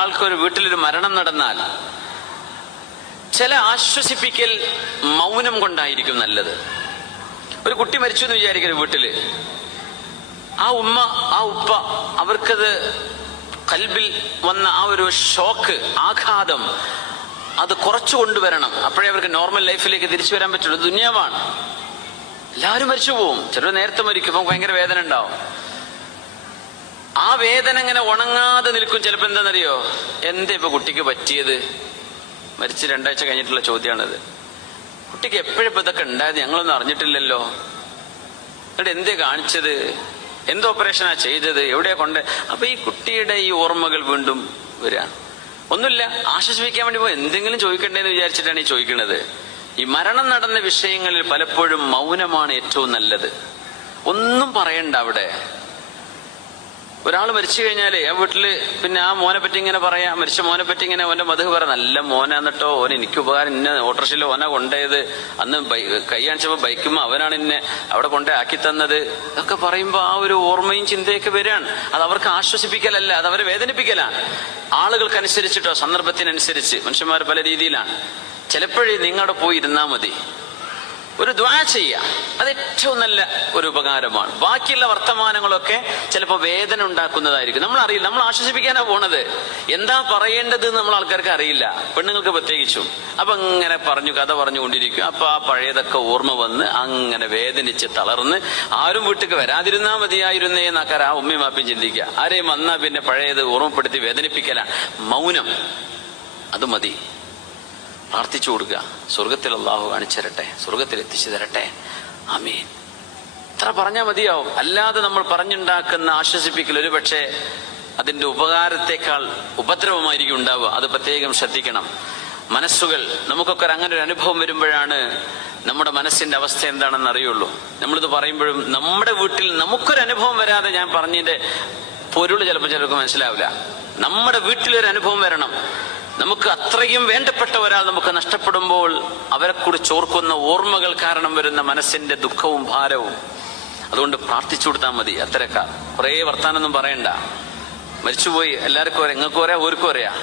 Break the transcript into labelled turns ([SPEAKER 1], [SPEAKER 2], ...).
[SPEAKER 1] ആൾക്കൊരു വീട്ടിലൊരു മരണം നടന്നാൽ ചില ആശ്വസിപ്പിക്കൽ മൗനം കൊണ്ടായിരിക്കും നല്ലത്. ഒരു കുട്ടി മരിച്ചു എന്ന് വിചാരിക്കരുത് വീട്ടിൽ. ആ ഉമ്മ ആ ഉപ്പ അവർക്കത് കൽബിൽ വന്ന ആ ഒരു ഷോക്ക് ആഘാതം അത് കുറച്ചു കൊണ്ടുവരണം. അപ്പോഴേ അവർക്ക് നോർമൽ ലൈഫിലേക്ക് തിരിച്ചു വരാൻ പറ്റുള്ളൂ. ദുന്യാവാണ്. എല്ലാവരും മരിച്ചു പോവും. ചിലർ നേരത്തെ മരിക്കും. ഭയങ്കര വേദന ഉണ്ടാവും. ആ വേദന ഇങ്ങനെ ഉണങ്ങാതെ നിൽക്കും ചിലപ്പോ എന്താണെന്നറിയോ? എന്താ ഇപ്പൊ കുട്ടിക്ക് പറ്റിയത്? മരിച്ച് രണ്ടാഴ്ച കഴിഞ്ഞിട്ടുള്ള ചോദ്യമാണിത്. കുട്ടിക്ക് എപ്പോഴും ഇപ്പൊ ഇതൊക്കെ ഉണ്ടായത് ഞങ്ങളൊന്നും അറിഞ്ഞിട്ടില്ലല്ലോ. എന്നിട്ട് എന്തേ കാണിച്ചത്? എന്ത് ഓപ്പറേഷനാ ചെയ്തത്? എവിടെയാ കൊണ്ട്? അപ്പൊ ഈ കുട്ടിയുടെ ഈ ഓർമ്മകൾ വീണ്ടും വരികയാണ് ഒന്നുമില്ല ആശ്വസിപ്പിക്കാൻ വേണ്ടി പോയി. എന്തെങ്കിലും ചോദിക്കണ്ടേന്ന് വിചാരിച്ചിട്ടാണ് ഈ ചോദിക്കുന്നത് ഈ മരണം നടന്ന വിഷയങ്ങളിൽ പലപ്പോഴും മൗനമാണ് ഏറ്റവും നല്ലത്. ഒന്നും പറയണ്ട അവിടെ. ഒരാൾ മരിച്ചു കഴിഞ്ഞാലേ ആ വീട്ടിൽ പിന്നെ ആ മോനെ പറ്റി ഇങ്ങനെ പറയാ. മരിച്ച മോനെ പറ്റി ഇങ്ങനെ ഓന്റെ മധു പറ നല്ല മോനാന്നിട്ടോ ഓൻ എനിക്ക് ഉപകാരം ഇന്ന ഓട്ടോറിക്ഷയിൽ ഓന കൊണ്ടുപോയത് അന്ന് കൈ കാണിച്ചപ്പോ ബൈക്കും അവനാണ് എന്നെ അവിടെ കൊണ്ടേ ആക്കി തന്നത്. ഇതൊക്കെ പറയുമ്പോ ആ ഒരു ഓർമ്മയും ചിന്തയൊക്കെ വരികയാണ് അത് അവർക്ക് ആശ്വസിപ്പിക്കലല്ല അത് അവരെ വേദനിപ്പിക്കലാണ് ആളുകൾക്കനുസരിച്ചിട്ടോ സന്ദർഭത്തിനനുസരിച്ച്. മനുഷ്യന്മാർ പല രീതിയിലാണ്. ചിലപ്പോഴേ നിങ്ങളുടെ പോയി ഇരുന്നാ മതി. ഒരു ദ്വാ ചെയ്യുക അത് ഏറ്റവും നല്ല ഒരു ഉപകാരമാണ്. ബാക്കിയുള്ള വർത്തമാനങ്ങളൊക്കെ ചിലപ്പോൾ വേദന ഉണ്ടാക്കുന്നതായിരിക്കും. നമ്മൾ അറിയില്ല നമ്മൾ ആശ്വസിപ്പിക്കാനാ പോണത്. എന്താ പറയേണ്ടത് നമ്മൾ ആൾക്കാർക്ക് അറിയില്ല. പെണ്ണുങ്ങൾക്ക് പ്രത്യേകിച്ചും. അപ്പൊ അങ്ങനെ പറഞ്ഞു കഥ പറഞ്ഞുകൊണ്ടിരിക്കും. അപ്പൊ ആ പഴയതൊക്കെ ഓർമ്മ വന്ന് അങ്ങനെ വേദനിച്ച് തളർന്ന് ആരും വീട്ടിൽ വരാതിരുന്നാ മതിയായിരുന്നേ എന്നൊക്കെ ആ ഉമ്മയും ചിന്തിക്കുക. ആരെയും വന്നാ പിന്നെ പഴയത് ഓർമ്മപ്പെടുത്തി വേദനിപ്പിക്കല. മൗനം. അത് മതി. പ്രാർത്ഥിച്ചു കൊടുക്കുക. സ്വർഗത്തിൽ അള്ളാഹു കാണിച്ചു തരട്ടെ സ്വർഗത്തിൽ എത്തിച്ചു തരട്ടെ അമീൻ ഇത്ര പറഞ്ഞാൽ മതിയാവും. അല്ലാതെ നമ്മൾ പറഞ്ഞുണ്ടാക്കുന്ന ആശ്വസിപ്പിക്കൽ ഒരു പക്ഷേ അതിന്റെ ഉപകാരത്തെക്കാൾ ഉപദ്രവമായിരിക്കും ഉണ്ടാവുക. അത് പ്രത്യേകം ശ്രദ്ധിക്കണം. മനസ്സുകൾ നമുക്കൊക്കെ അങ്ങനെ ഒരു അനുഭവം വരുമ്പോഴാണ് നമ്മുടെ മനസ്സിന്റെ അവസ്ഥ എന്താണെന്ന് അറിയുള്ളൂ. നമ്മളിത് പറയുമ്പോഴും നമ്മുടെ വീട്ടിൽ നമുക്കൊരു അനുഭവം വരാതെ ഞാൻ പറഞ്ഞതിന്റെ പൊരുൾ ചിലപ്പോൾ ചിലർക്ക് മനസ്സിലാവില്ല. നമ്മുടെ വീട്ടിലൊരു അനുഭവം വരണം. നമുക്ക് അത്രയും വേണ്ടപ്പെട്ട ഒരാൾ നമുക്ക് നഷ്ടപ്പെടുമ്പോൾ അവരെ കൂടി ഓർക്കുന്ന ഓർമ്മകൾ കാരണം വരുന്ന മനസ്സിന്റെ ദുഃഖവും ഭാരവും. അതുകൊണ്ട് പ്രാർത്ഥിച്ചു കൊടുത്താൽ മതി അത്തരക്കാർ. കുറേ വർത്താനൊന്നും പറയണ്ട. മരിച്ചുപോയി. എല്ലാവർക്കും ഒരേ ഓർക്കും ഒരേയാ